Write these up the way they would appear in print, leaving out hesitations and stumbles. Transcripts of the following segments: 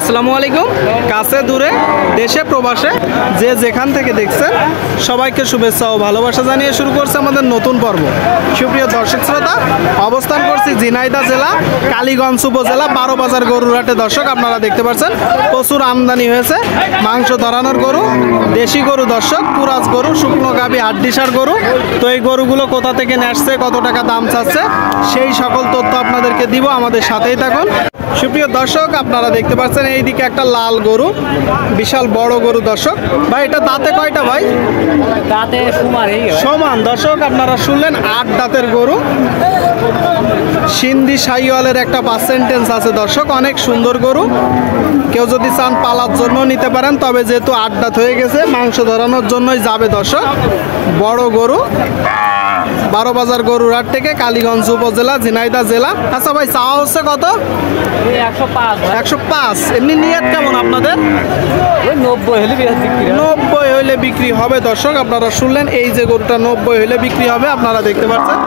আসসালামু আলাইকুম। কাছে দূরে দেশে প্রবাসে যে যেখান থেকে দেখছেন সবাইকে শুভেচ্ছা ও ভালোবাসা জানিয়ে শুরু করছে আমাদের নতুন পর্ব। সুপ্রিয় দর্শক শ্রোতা, অবস্থান করছি ঝিনাইদহ জেলা কালীগঞ্জ উপজেলা 12 বাজার গরুর হাটে। দর্শক আপনারা দেখতে পাচ্ছেন প্রচুর আমদানি হয়েছে মাংস ধরানোর গরু, দেশি গরু, দর্শক কুরাজ গরু, শুকনো গাভী, হাড্ডিসার গরু। তো এই গরুগুলো কোথা থেকে নিয়ে আসছে, কত টাকা দাম চাচ্ছে, সেই সকল তথ্য আপনাদেরকে দিব, আমাদের সাথেই থাকুন। সুপ্রিয় দর্শক আপনারা দেখতে পাচ্ছেন এইদিকে একটা লাল গরু, বিশাল বড় গরু। দর্শক ভাই এটা দাঁতে কয়টা ভাই? দাঁতে সমান। দর্শক আপনারা শুনলেন 8 দাঁতের গরু, সিন্ধি শাহিওয়ালের একটা পার্সেন্টেজ আছে। দর্শক অনেক সুন্দর গরু, কেউ যদি চান পালার জন্য নিতে পারেন, তবে যেহেতু 8 দাঁত হয়ে গেছে মাংস ধরানোর জন্যই যাবে। দর্শক বড় গরু 12 বাজার গরুর হাট থেকে কালীগঞ্জ উপজেলা ঝিনাইদহ জেলা। আচ্ছা ভাই চাওয়া হচ্ছে কত? 105। এমনি নিয়ত কেমন আপনাদের? 90 হইলে বিক্রি হবে। দর্শক আপনারা শুনলেন এই যে গরুটা 90 হইলে বিক্রি হবে। আপনারা দেখতে পাচ্ছেন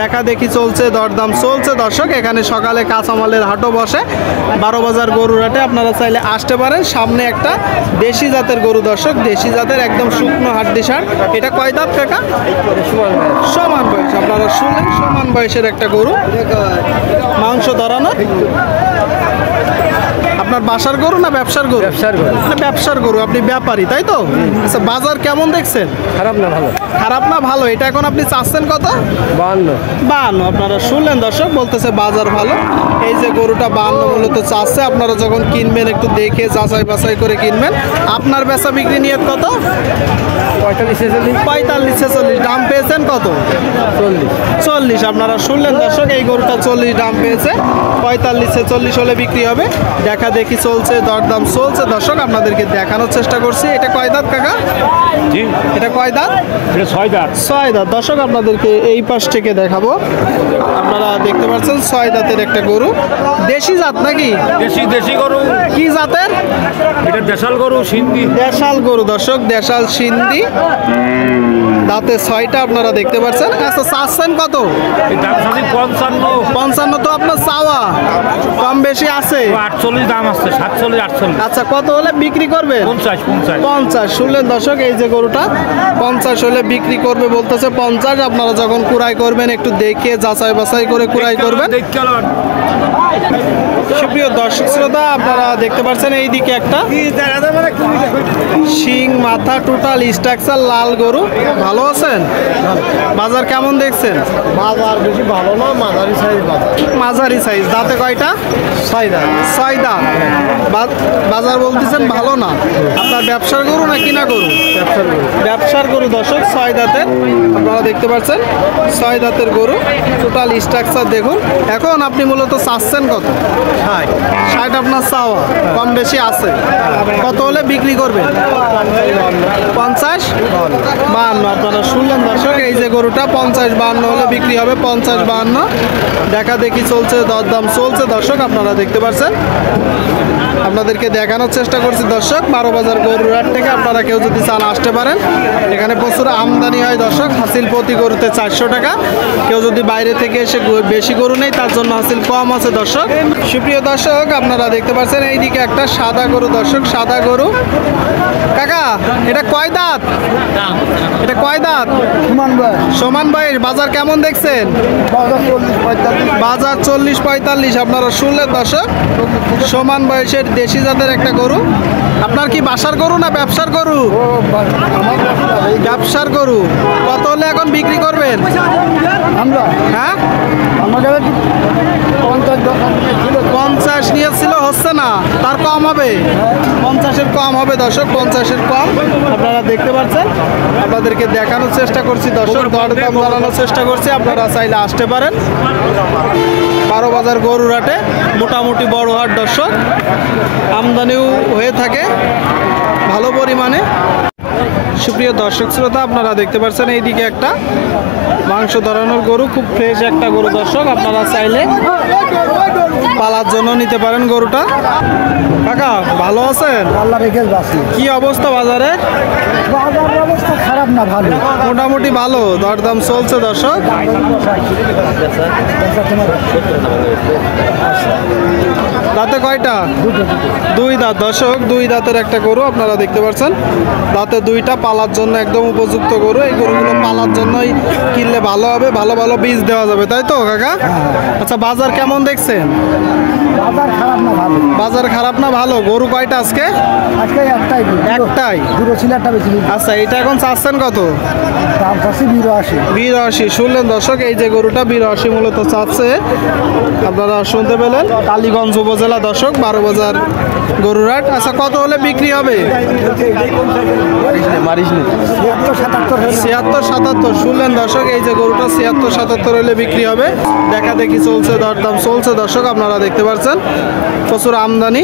দেখা দেখি চলছে, দরদাম চলছে। দর্শক এখানে সকালে কাঁচামালের হাটও বসে 12 বাজার গরুর হাটে, আপনারা চাইলে আসতে পারেন। সামনে একটা দেশি জাতের গরু, দর্শক দেশি জাতের একদম শুকনো হাড্ডিসার। এটা কয় দাঁত কাকা? সমান বয়স। আপনারা শুনলেন সমান বয়সের একটা গরু, মাংস ধরানো। আপনার বাসার গরু না ব্যবসার গরু? ব্যবসার গরু। আপনি ব্যাপারী তাই তো? আচ্ছা বাজার কেমন দেখছেন? খারাপ না ভালো। খারাপ না ভালো। এটা এখন আপনি চাচ্ছেন কত? 52। আপনারা শুনলেন দর্শক বলতেছে বাজার ভালো। এই যে গরুটা 52 মূলত চাচ্ছে। আপনারা যখন কিনবেন একটু দেখে যাচাই বাছাই করে কিনবেন। আপনার বেচা বিক্রি নিয়ত কত? 45-46। দাম পেয়েছেন কত? 40। আপনারা শুনলেন দর্শক এই গরুটা 40 দাম পেয়েছে। 45-46 হলে বিক্রি হবে। দেখা দেখি চলছে, দরদাম চলছে। দর্শক আপনাদেরকে দেখানোর চেষ্টা করছি। এটা কয় দাঁত কাকা? এটা কয় দাঁত? 6 দাঁত। 6 দাঁত। দর্শক আপনাদেরকে এই পাশ থেকে দেখাবো। আপনারা দেখতে পাচ্ছেন 6 দাঁতের একটা গরু, দেশি জাত নাকি? দেশি গরু। কি জাতের? এটা দেশাল গরু, সিন্ধি। দেশাল গরু। দর্শক দেশাল সিন্ধি, দাঁতে 6টা আপনারা দেখতে পাচ্ছেন। আচ্ছা চাচ্ছেন কত? 55। তো আপনার চাওয়া কম বেশি আছে? 48 দাম আছে। 47-48। আচ্ছা কত হলে বিক্রি করবে? 50। শুনলেন দর্শক এই যে গরুটা 50 হলে বিক্রি করবে বলতেছে। 50 আপনারা যখন কুড়াই করবেন একটু দেখে যাচাই বাছাই করে কুড়াই করবেন। সুপ্রিয় দর্শক শ্রোতা আপনারা দেখতে পাচ্ছেন এইদিকে একটা শিং মাথা টোটাল স্ট্রাকচার লাল গরু। ভালো আছেন? বাজার কেমন দেখছেন? বাজার বেশি ভালো না, মাঝারি সাইজ। মাঝারি সাইজ। দাঁতে কয়টা? 6 দাঁত। বাজার বলতেছেন ভালো না। আপনার ব্যবসার গরু না কিনা গরু? ব্যবসার গরু। দর্শক 6 দাঁতের আপনারা দেখতে পাচ্ছেন, 6 দাঁতের গরু টোটাল স্ট্রাকচার দেখুন। এখন আপনি মূলত চাচ্ছেন কত? 60 আপনার চাওয়া, কম বেশি আছে। কত হলে বিক্রি করবেন? 50-52। আপনারা শুনলেন দর্শক এই যে গরুটা 50-52 হলে বিক্রি হবে। 50-52 দেখা দেখি চলছে, দরদাম চলছে। দর্শক আপনারা দেখতে পাচ্ছেন, আপনাদেরকে দেখানোর চেষ্টা করছি। দর্শক 12 বাজার গরুর হাট থেকে আপনারা কেউ যদি চান আসতে পারেন। এখানে প্রচুর আমদানি হয় দর্শক। হাসিল প্রতি গরুতে 400 টাকা। কেউ যদি বাইরে থেকে এসে বেশি গরু নেই তার জন্য হাসিল কম আছে। দর্শক সুপ্রিয় দর্শক আপনারা দেখতে পাচ্ছেন এইদিকে একটা সাদা গরু। দর্শক সাদা গরু। কাকা এটা কয় দাঁত? এটা কয় দাঁত? সমান বয়স। বাজার কেমন দেখছেন? বাজার 40-45। আপনারা শুনলেন দর্শক সমান বয়সের দেশি জাতের একটা গরু। আপনার কি বাসার গরু না ব্যবসার গরু? ব্যবসার গরু। কত হলে এখন বিক্রি করবেন? হ্যাঁ 50 নিয়েছিল, হচ্ছে না, তার কম হবে। 50-এর কম হবে দর্শক, 50-এর কম। আপনারা দেখতে পাচ্ছেন, আপনাদেরকে দেখানোর চেষ্টা করছি দর্শক, দরদাম জানানোর চেষ্টা করছি। আপনারা চাইলে আসতে পারেন 12 বাজার গরুর হাটে। মোটামুটি বড় হাট দর্শক, আমদানিও হয়ে থাকে ভালো পরিমাণে। সুপ্রিয় দর্শক শ্রোতা আপনারা দেখতে পাচ্ছেন এইদিকে একটা মাংস ধরানোর গরু, খুব ফ্রেশ একটা গরু দর্শক, আপনারা চাইলে পালার জন্য নিতে পারেন গরুটা। কাকা ভালো আছেন? আল্লাহ রেখে বাঁচি। কি অবস্থা বাজারে? বাজারের অবস্থা খারাপ না, ভালো। মোটামুটি ভালো, দরদাম চলছে দর্শক। দাঁতে কয়টা? দুই দাঁত দর্শক, দুই দাঁতের একটা গরু আপনারা দেখতে পাচ্ছেন। দাঁতে দুইটা, পালার জন্য একদম উপযুক্ত গরু। এই গরুগুলো পালার জন্যই কিনলে ভালো হবে, ভালো ভালো বীজ দেওয়া যাবে, তাই তো কাকা? আচ্ছা, বাজার কেমন দেখছেন? বাজার খারাপ না, ভালো। বাজার খারাপ না ভালো। গরু কয়টা আজকে? আজকে একটাই একটাই। দুটো ছিল, একটা বেশি। আচ্ছা, এটা এখন চাচ্ছেন কত? দাম চাচ্ছি 82। 82 শুনলেন দর্শক, এই যে গরুটা 82 মূলত চাচ্ছে, আপনারা শুনতে পেলেন। টালিগঞ্জ উপজেলা দর্শক, 12 বাজার গরুরাট। আচ্ছা, কত হলে বিক্রি হবে? 76 77 শুনলেন দর্শক, এই যে গরুটা 76 77 হলে বিক্রি হবে। দেখা দেখি চলছে, দরদাম চলছে দর্শক, আপনারা দেখতে পাচ্ছেন। প্রচুর আমদানি।